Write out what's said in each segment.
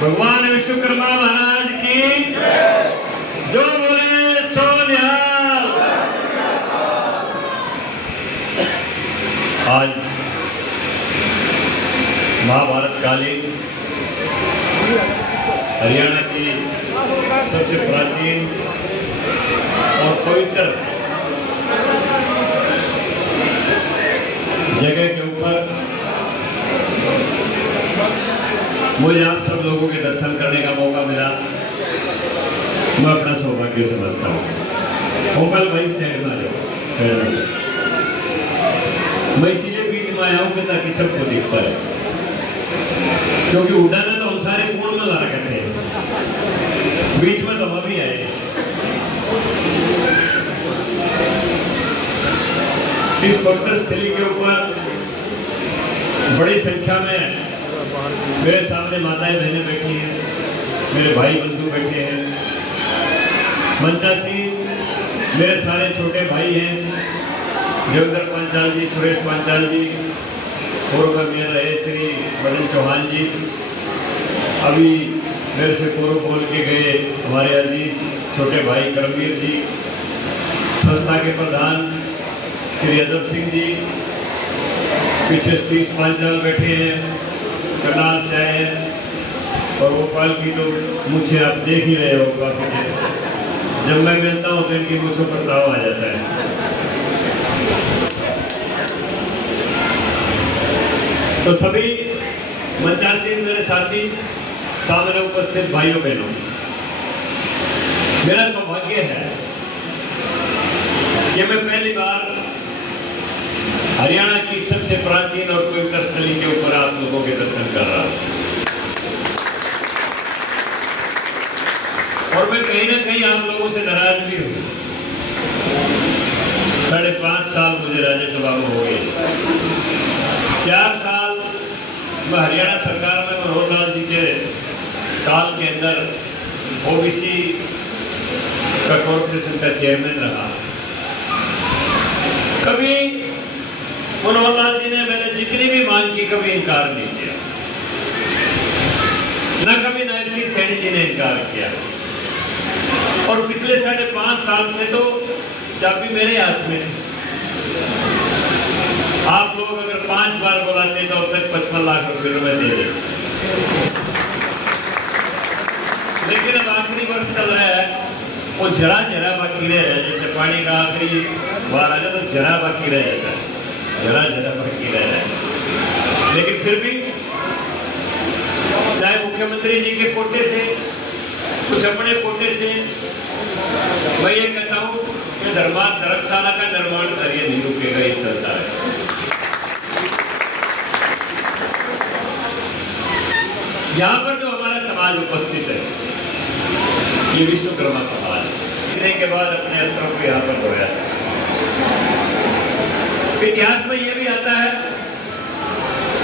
भगवान विश्वकर्मा महाराज की जो बोले सो निहाल। आज महाभारत कालीन हरियाणा की सबसे प्राचीन और पवित्र जगह के ऊपर मुझे आप सब लोगों के दर्शन करने का मौका मिला। मैं अपना सौभाग्य समझता हूँ। होगल भाई शहर में जाओ, मैं इसीलिए बीच में आया हूँ कि ताकि सबको दिख पाए, क्योंकि उड़ाना तो हम सारे कोण में ला रखे थे, बीच में तो हम अभी आए। इस पवित्र स्थली के ऊपर बड़ी संख्या में मेरे सामने माताएं बहनें बैठी हैं, मेरे भाई बंधु बैठे हैं, मंचासी मेरे सारे छोटे भाई हैं, देवेंद्र पांचाल जी, सुरेश पांचाल जी, पूर्व में मेयर रहे श्री बदन चौहान जी, अभी मेरे से पूर्व बोल के गए हमारे अजीज छोटे भाई करमवीर जी, संस्था के प्रधान श्री अजब सिंह जी, पीछे सतीश पांचाल बैठे हैं, करनाल से आए हैं, और भोपाल की तो मुझे आप देख ही रहे हो काफी देर। जब मैं मिलता हूँ तो इनकी मुझे प्रताव आ जाता है। तो सभी मंचासी मेरे साथी, सामने उपस्थित भाइयों बहनों, मेरा सौभाग्य है कि मैं पहली बार हरियाणा की सबसे प्राचीन और पवित्र स्थली के ऊपर आप लोगों के दर्शन कर रहा हूं। और मैं कहीं ना कहीं आप लोगों से नाराज भी हूं। 5.5 साल मुझे राज्यसभा में हो गए, 4 साल मैं हरियाणा सरकार में मनोहर लाल जी के साल के अंदर ओबीसी का कॉर्पोरेशन का चेयरमैन रहा। कभी मनोहर लाल जी ने मैंने जितनी भी मांग की कभी इनकार नहीं किया, न कभी नायब सिंह सैनी जी ने इनकार किया। और पिछले 5.5 साल से तो चाबी मेरे हाथ में। आप लोग अगर 5 बार बुलाते तो अब तक 55 लाख रुपए में दे दें, लेकिन अब आखिरी वर्ष चल रहा है, वो जरा जरा बाकी रह जाए, जैसे पानी का आखिरी बार आ जाए तो जरा बाकी रह जाता है, जरा जरा बाकी रह जाए। लेकिन फिर भी चाहे मुख्यमंत्री जी के कोटे से, कुछ अपने कोटे से, मैं ये कहता हूँ कि धर्मशाला का निर्माण कार्य नहीं रुकेगा, ये चलता है। यहाँ पर जो हमारा समाज उपस्थित है, ये विश्वकर्मा समाज है, के बाद अपने अस्त्रों को यहाँ पर बढ़ाया। इतिहास में यह भी आता है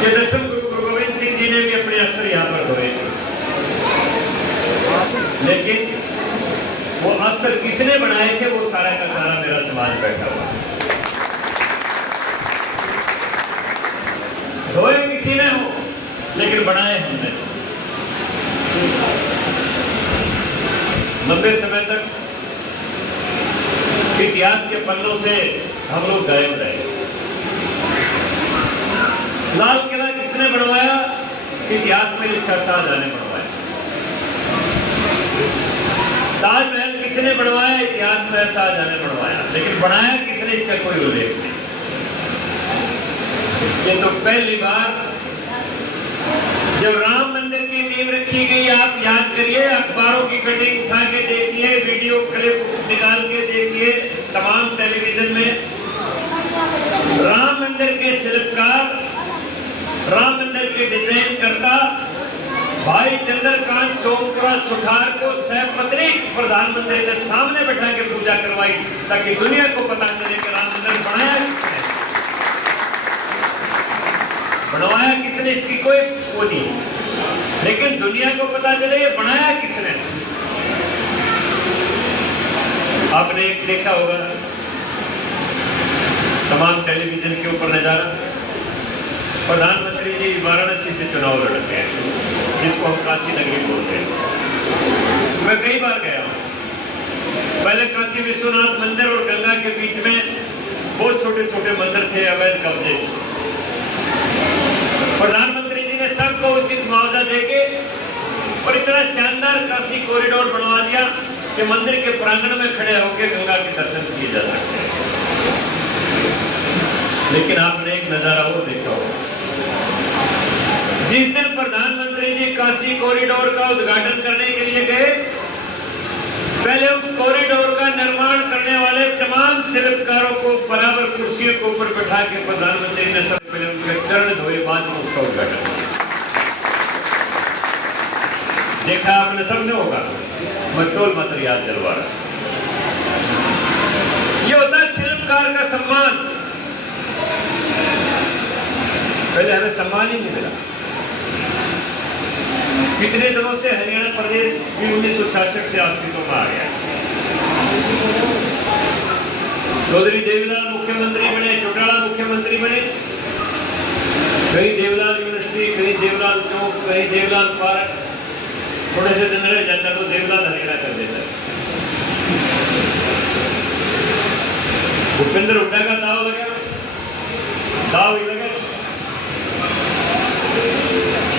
कि 10वें गुरु गोविंद सिंह जी ने भी अपने अस्त्र यहाँ पर धोए, लेकिन वो अस्त्र किसने बनाए थे, वो सारा का सारा मेरा समाज बैठा हुआ। धोए किसी ने हो, लेकिन बनाए हमने। लंबे समय तक इतिहास के पन्नों से हम लोग गायब रहे। लाल किला किसने बनवाया, इतिहास में लिखा शाहजहां ने बनवाया। ताजमहल किसने बनवाया, इतिहास में शाहजहां ने बनवाया, लेकिन बनाया किसने, इसका कोई उल्लेख नहीं। ये तो पहली बार जब राम मंदिर की नींव रखी गई, आप याद करिए, अखबारों की कटिंग उठा के देखिए, वीडियो क्लिप निकाल के देखिए, तमाम टेलीविजन में राम मंदिर के शिल्पकार, राम मंदिर के डिजाइन करता भाई चंद्रकांत सोमपुरा सुथार को सहपत्नी प्रधानमंत्री ने सामने बैठा के पूजा करवाई, ताकि दुनिया को पता चले कि राम मंदिर बनाया किसने, बनवाया किसने, इसकी कोई वो नहीं, लेकिन दुनिया को पता चले ये बनाया किसने। आपने एक देखा होगा तमाम टेलीविजन के ऊपर नजारा, प्रधानमंत्री जी वाराणसी से चुनाव लड़ते हैं, जिसको हम काशी नगरी बोलते हैं। मैं कई बार गया हूँ। पहले काशी विश्वनाथ मंदिर और गंगा के बीच में बहुत छोटे छोटे मंदिर थे, अवैध कब्जे। प्रधानमंत्री जी ने सबको उचित मुआवजा देके और इतना शानदार काशी कॉरिडोर बनवा दिया कि मंदिर के प्रांगण में खड़े होकर गंगा के दर्शन किए जा सकते हैं। लेकिन आपने एक नजारा और देखा होगा, जिस दिन प्रधानमंत्री जी काशी कॉरिडोर का उद्घाटन करने के लिए गए, पहले उस कॉरिडोर का निर्माण करने वाले तमाम शिल्पकारों को बराबर कुर्सियों के ऊपर बैठा के प्रधानमंत्री ने सबसे पहले उनके चरण धोए, बाद में उसका उद्घाटन किया। देखा आपने, सबने होगा, मटोल मत याद दिलवा रहा। ये होता है शिल्पकार का सम्मान। पहले हमें सम्मान ही नहीं मिला। कितने दिनों से हरियाणा प्रदेश भी 1966 से अस्तित्व में आ गया। चौधरी देवीलाल मुख्यमंत्री बने, चौटाला मुख्यमंत्री बने, कहीं देवलाल यूनिवर्सिटी, कहीं देवलाल चौक, कहीं देवलाल पार्क। थोड़े से दिन रह जाता तो देवलाल हरियाणा कर देता। भूपेंद्र हुड्डा का दाव लगा, दाव ही लगा।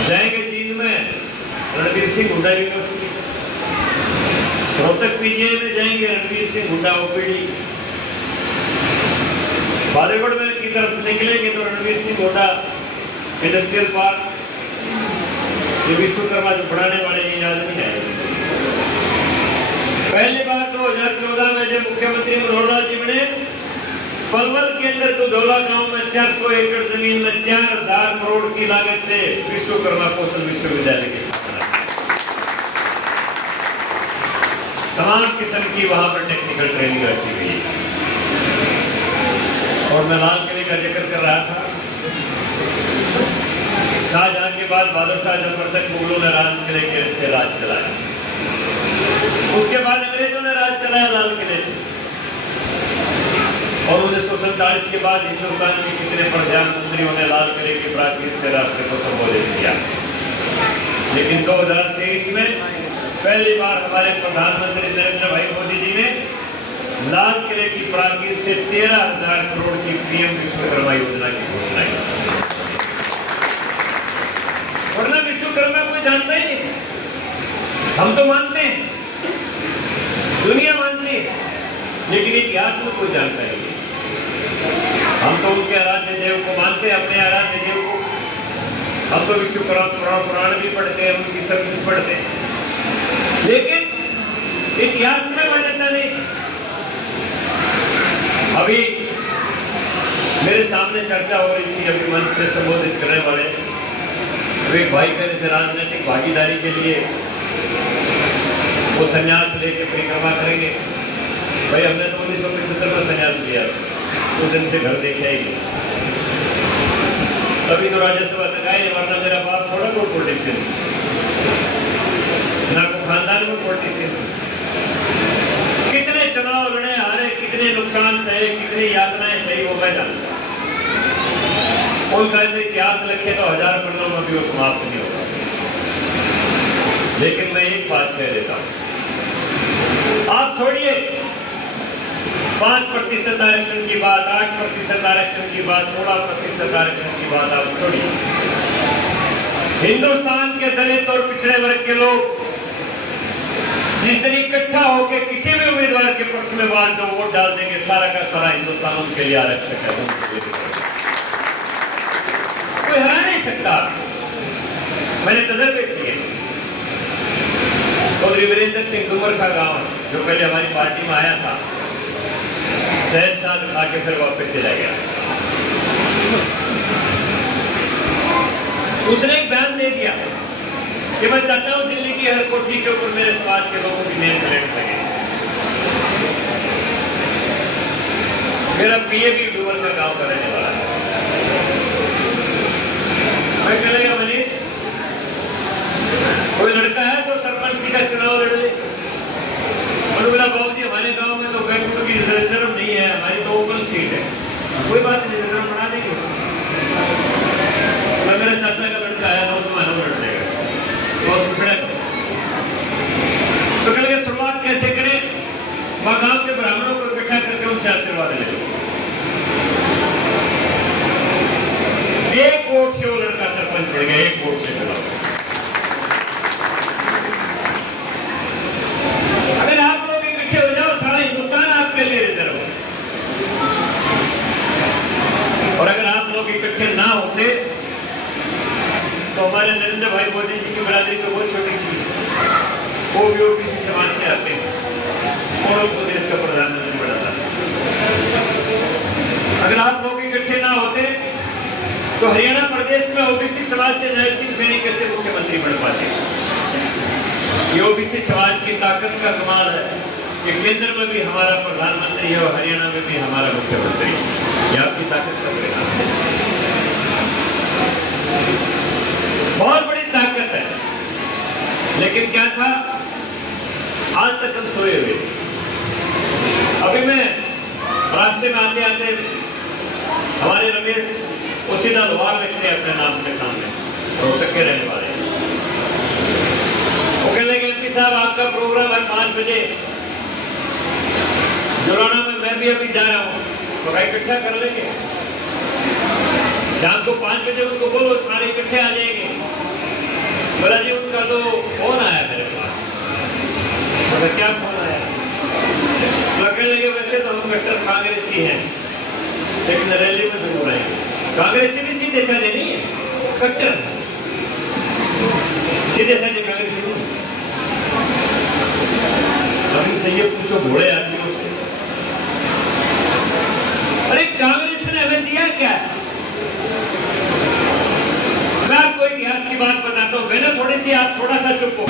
जाएंगे चीन में रणवीर सिंह हुड्डा यूनिवर्सिटी, रोहतक पीजीआई में जाएंगे रणवीर सिंह हुड्डा ओपीडी, बॉलीवुड में की तरफ निकलेंगे तो रणवीर सिंह हुड्डा इंडस्ट्रियल पार्क। ये विश्वकर्मा जो पढ़ाने वाले ये याद नहीं आएंगे। पहली बार 2014 में जब मुख्यमंत्री मनोहर लाल जी बने, पलवल के अंदर दुधौला गांव में 400 एकड़ जमीन में 4000 करोड़ की लागत से विश्वकर्मा कौशल विश्वविद्यालय की स्थापना। तमाम किस्म की वहां पर टेक्निकल ट्रेनिंग रखी गई। और मैं लाल किले का जिक्र कर रहा था। शाहजहां के बाद बहादुर शाह जफर तक मुगलों ने लाल किले के से राज चलाया। उसके बाद अंग्रेजों ने राज चलाया लाल किले से। और 1947 के बाद हिंदुस्तान के कितने प्रधानमंत्रियों ने लाल किले की प्राचीर से राष्ट्र को संबोधित किया। लेकिन 2023 में पहली बार हमारे प्रधानमंत्री नरेंद्र भाई मोदी जी ने लाल किले की प्राचीर से 13,000 करोड़ की पीएम विश्वकर्मा योजना की घोषणा की। वरना विश्वकर्मा कोई जानता ही नहीं। हम तो मानते हैं, दुनिया मानती है, लेकिन इतिहास में कोई जानता नहीं। हम तो उनके आराध्य देव को मानते हैं, अपने आराध्य देव को। हम तो विश्वकर्मा पुराण भी पढ़ते हैं, उनकी सब कुछ पढ़ते हैं, लेकिन इतिहास में मान्यता नहीं। अभी मेरे सामने चर्चा हो रही थी, अभी मंच से संबोधित करने वाले एक भाई कह रहे थे राजनीतिक भागीदारी के लिए वो संन्यास लेके परिक्रमा करेंगे। भाई हमने तो 1975 में संन्यास लिया, उस दिन से घर देखा ही नहीं। तभी तो राज्यसभा तक आए, वरना मेरा बाप थोड़ा बहुत पॉलिटिशियन, ना को खानदान में पॉलिटिशियन। कितने चुनाव लड़े, हारे, कितने नुकसान सहे, कितनी यातनाएं सही, वो मैं जानता। उनका इतिहास लिखे तो 1000 पन्नों में भी वो समाप्त नहीं होगा। लेकिन मैं एक बात कह देता हूं, आप छोड़िए 5% आरक्षण की बात, 8% आरक्षण की बात, 16% आरक्षण की बात आप छोड़िए। हिंदुस्तान के दलित और पिछड़े वर्ग के लोग जिस दिन इकट्ठा होकर किसी भी उम्मीदवार के पक्ष में बात जो वोट डाल देंगे, सारा का सारा हिंदुस्तान उनके लिए आरक्षक है। कोई हरा नहीं सकता। मैंने तजर्बे किए। चौधरी वीरेंद्र सिंह तोमर का गांव जो पहले हमारी पार्टी में आया था, 6 साल खा के फिर वापस चला गया। उसने एक बयान दे दिया कि मैं चाहता हूं दिल्ली की हर कोठी के ऊपर मेरे समाज के लोगों की नेम प्लेट लगे। मेरा पीए भी डूबल का गांव का रहने वाला है। मैं चलेगा मनीष, कोई लड़का है तो सरपंच का चुनाव लड़ ले। बोला बाबू जी हमारे गांव में तो बैकवर्ड की रिजर्व नहीं है, हमारी तो ओपन सीट है। कोई बात नहीं, रिजर्व बना देंगे। मेरा चाचा का लड़का आया था, तो मानो लड़ देगा। वो भी ओबीसी समाज से आते हैं और उनको देश का प्रधानमंत्री बनाता है। अगर आप लोग इकट्ठे ना होते तो हरियाणा प्रदेश में ओबीसी समाज से नरसिंह सिंह सैनी कैसे मुख्यमंत्री बन पाते? ये ओबीसी समाज की ताकत का कमाल है कि केंद्र में भी हमारा प्रधानमंत्री है और हरियाणा में भी हमारा मुख्यमंत्री है। ये आपकी ताकत का परिणाम है, बहुत बड़ी ताकत है। लेकिन क्या था, आज तक हम सोए हुए। अभी मैं रास्ते में आते आते हमारे रमेश सीधा लोहार लिखते हैं अपने नाम के सामने, रोहतक के रहने वाले। वो कहने लगे एमपी साहब आपका प्रोग्राम है 5 बजे जोराना में, मैं भी अभी जा रहा हूँ, तो भाई इकट्ठा कर लेंगे शाम को 5 बजे। उनको बोलो सारे इकट्ठे आ जाएंगे। बोला जी उनका तो फोन आया मेरे पास। बोला क्या फोन आया? तो कहने लगे वैसे तो हम कट्टर कांग्रेसी हैं लेकिन रैली में जरूर आएंगे। कांग्रेसी भी सीधे साधे नहीं है, कट्टर सीधे साधे कांग्रेसी नहीं। अभी से ये पूछो घोड़े आदमियों से, अरे कांग्रेस ने हमें दिया क्या? मैं आपको इतिहास की बात बताता हूं, मैंने थोड़ी सी, आप थोड़ा सा चुप हो।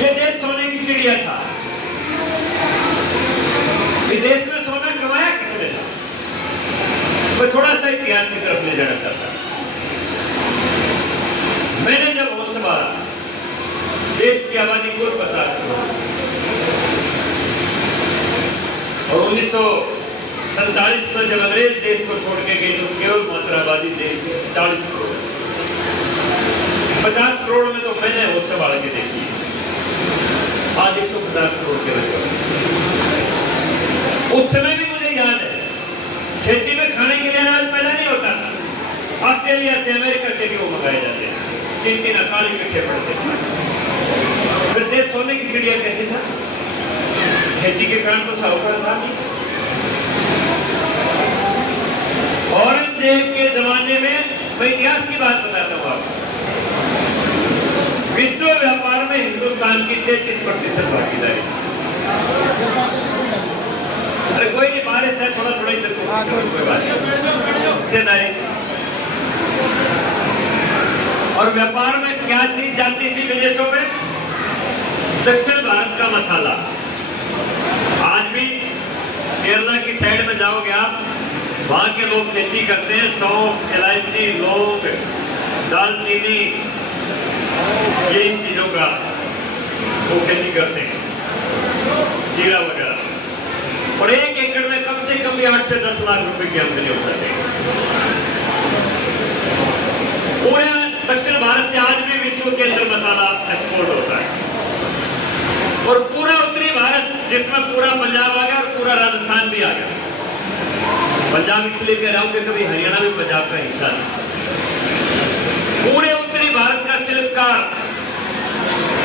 ये देश सोने की चिड़िया था। विदेश में सोना कमाया किसने था? मैं थोड़ा सा इतिहास की तरफ ले जाना चाहता। मैंने जब होश संभाला, देश की आबादी कुल 50 करोड़ और 1947 में जब अंग्रेज देश को छोड़ के गए तो केवल मात्र आबादी देश की 40 करोड़। 50 करोड़ में तो मैंने होश संभाल के देखी, आज 150 करोड़ के लगे। उस समय भी मुझे याद है, खेती में खाने के लिए अनाज पैदा नहीं होता। ऑस्ट्रेलिया से, अमेरिका से भी वो मंगाए जाते हैं। 3-3 अकाल इकट्ठे पड़ते। फिर देश सोने की चिड़िया कैसे था? खेती के कारण तो साहूकार था नहीं। औरंगजेब के जमाने में, मैं इतिहास की बात बताता हूँ आपको, विश्व व्यापार में हिंदुस्तान की 33% भागीदारी। अरे कोई नहीं, बारिश है, थोड़ा थोड़ा ही कोई बात नहीं। और व्यापार में क्या चीज जाती थी विदेशों में? दक्षिण भारत का मसाला। आज भी केरला की साइड में जाओगे आप, वहां के लोग खेती करते हैं, सौंफ, इलायची, लौंग, दालचीनी, ये इन चीजों का वो खेती करते हैं, जीरा वगैरह। और 1 एकड़ में कम से कम 8 से 10 लाख रुपए की आमदनी हो जाती है। पूरे दक्षिण भारत से आज भी विश्व के अंदर मसाला एक्सपोर्ट होता है। और पूरा उत्तरी भारत, जिसमें पूरा पंजाब आ गया और पूरा राजस्थान भी आ गया। पंजाब इसलिए कह रहा हूं कि कभी हरियाणा भी पंजाब का हिस्सा है। पूरे उत्तरी भारत का शिल्पकार,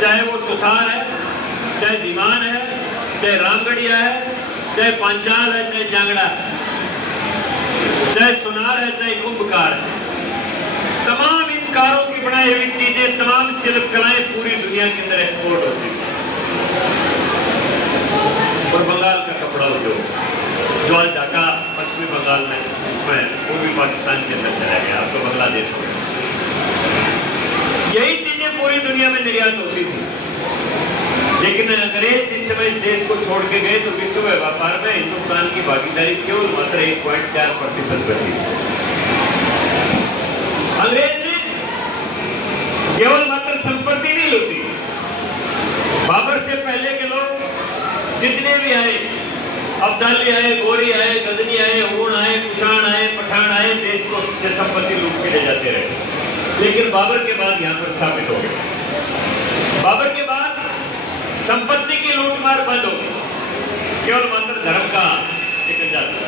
चाहे वो सुथार है, चाहे दीवान है, चाहे रामगढ़िया है, चाहे पांचाल है, चाहे जांगड़ा है, चाहे सुनार है, चाहे कुंभकार है, तमाम इन कारों की बनाई हुई चीजें, तमाम शिल्प कलाएं पूरी दुनिया के अंदर एक्सपोर्ट होती है। और बंगाल का कपड़ा उद्योग, ज्वाल ढाका पश्चिमी बंगाल में, पूर्वी पाकिस्तान के अंदर चला गया, अब तो बांग्लादेश हो गया। यही चीजें पूरी दुनिया में निर्यात होती थी। लेकिन अंग्रेज जिस समय इस देश को छोड़ के गए तो विश्व व्यापार में हिंदुस्तान की भागीदारी केवल मात्र 1.4% बची। अंग्रेज ने केवल मात्र संपत्ति नहीं लूटी, बाबर से पहले के लोग जितने भी आए, अब्दाली आए, गोरी आए, गजनी आए, हूण आए, कुषाण आए, पठान आए, देश को से संपत्ति लूट के ले जाते रहे। लेकिन बाबर के बाद यहाँ पर स्थापित हो गए। बाबर के बाद संपत्ति की लूटमार बंद हो गई, केवल मात्र धर्म का शिकंजा था।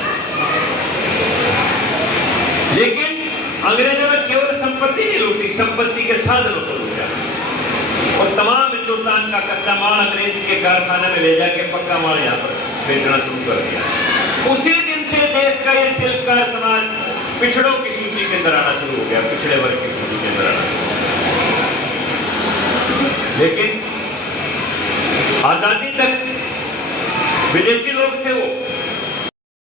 लेकिन अंग्रेजों ने केवल संपत्ति नहीं लूटी, संपत्ति के साधनों को लूटा और तमाम हिंदुस्तान का कच्चा माल अंग्रेज के कारखाने में ले जाके पक्का माल यहाँ पर बेचना शुरू कर दिया। उसी दिन से देश का ये शिल्पकार समाज पिछड़ों की सूची के अंदर आना शुरू हो गया, पिछड़े वर्ग की सूची के अंदर आना। लेकिन आज़ादी तक विदेशी